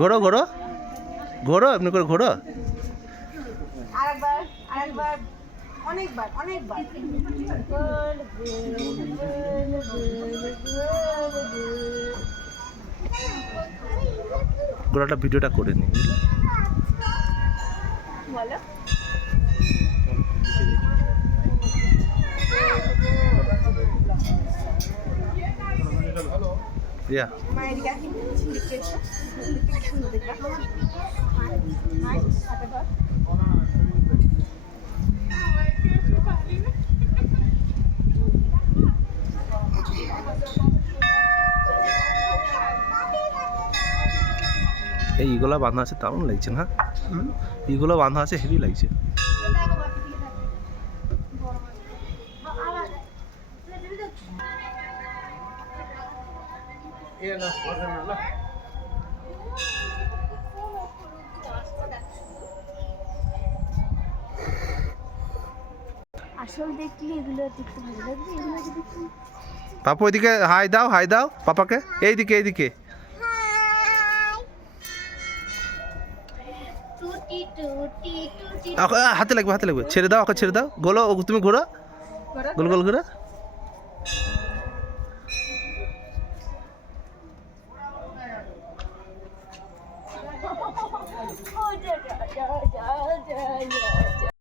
ঘোরো ঘোরো ঘোরো, এমনি করে ঘোরো। আরেকবার আরেকবার অনেকবার অনেকবার গোড়াটা ভিডিওটা করে নি, বলো। ইয়া মায়ের গায়ে দেখতে এসো, দেখতে সুন্দর দেখবা। মায়ের হাতে ধর। এই ইগুলা বাঁধা আছে, দারুণ লাগছে না? ইগুলো বাঁধা আছে, হেভি লাগছে। আসল দেখলে এগুলো দেখতে ভালো লাগবে, এগুলো যদি পাপু ওইদিকে হাই দাও, হাই দাও পাপাকে। এইদিকে এইদিকে। টুটি টুটি টুটি হাতে লাগবে, হাতে লাগবে। ছেড়ে দাও, ওকে ছেড়ে দাও। গোলো, তুমি ঘোরো, গোল গোল ঘোরো।